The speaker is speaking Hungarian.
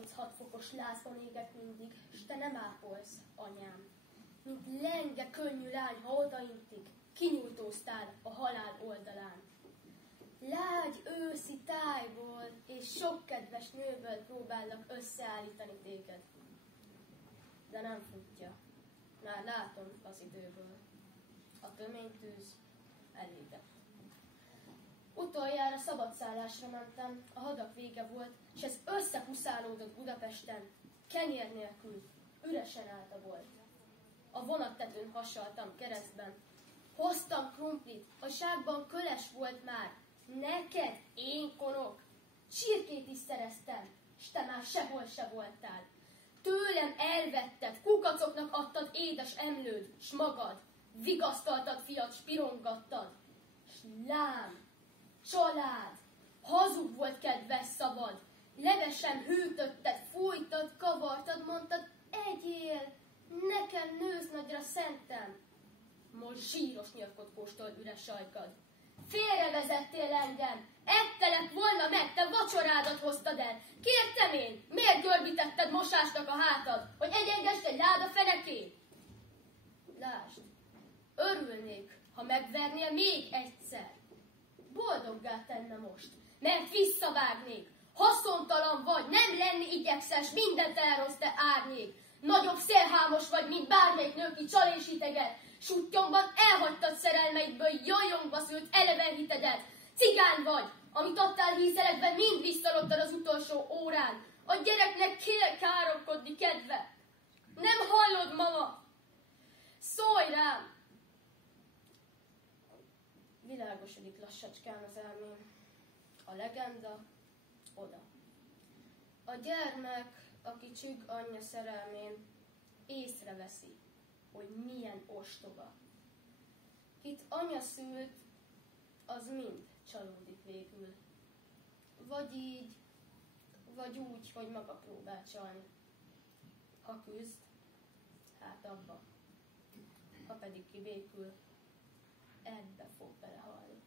36 fokos lázban égek mindig, s te nem ápolsz, anyám. Mint lenge könnyű lány, ha odaintik, kinyújtóztál a halál oldalán. Lágy őszi tájból és sok kedves nőből próbálnak összeállítani téged. De nem futja. Már látom az időből. A töménytűz elégett. Utoljára szabadszállásra mentem, a hadak vége volt, és ez összepuszálódott Budapesten, kenyér nélkül, üresen állt a bolt. A vonattetőn hasaltam keresztben. Hoztam krumplit, a zsákban köles volt már. Neked, én konok, csirkét is szereztem, s te már sehol se voltál. Tőlem elvetted, kukacoknak adtad édes emlőd, s magad, vigasztaltad fiat, s pirongattad. S lám, család, hazug volt kedves szavad, levesen hűtötted, fújtad, kavartad, mondtad, egyél, nekem nősz nagyra szentem. Most zsíros nyilkot kóstol üres ajkad. Félrevezettél engem, ettelek volna meg, te vacsorádat hoztad el. Kértem én, miért görbítetted mosásnak a hátad, hogy egyengesd egy láda fenekét? Lásd, örülnék, ha megvernél még egyszer. Boldoggá tenne most, mert visszavágnék. Haszontalan vagy, nem lenni igyekszes, mindent elrossz, te árnyék. Nagyobb szélhámos vagy, mint bármelyik nő, ki csal és iteget. Suttyomban elhagytad szerelmeidből, jajongva szült eleven hitedet. Cigány vagy, amit adtál hízelekben, mind visszaloptad az utolsó órán. A gyereknek kell káromkodni kedve. Nem hallod, mama? Szólj rám! Világosodik lassacskán az elmém. A legenda oda. A gyermek, aki csügg anyja szerelmén, észreveszi, hogy milyen ostoba. Kit anya szült, az mind csalódik végül. Vagy így, vagy úgy, hogy maga próbál csalni. Ha küzd, hát abba. Ha pedig kibékül, ebbe fog belehalni.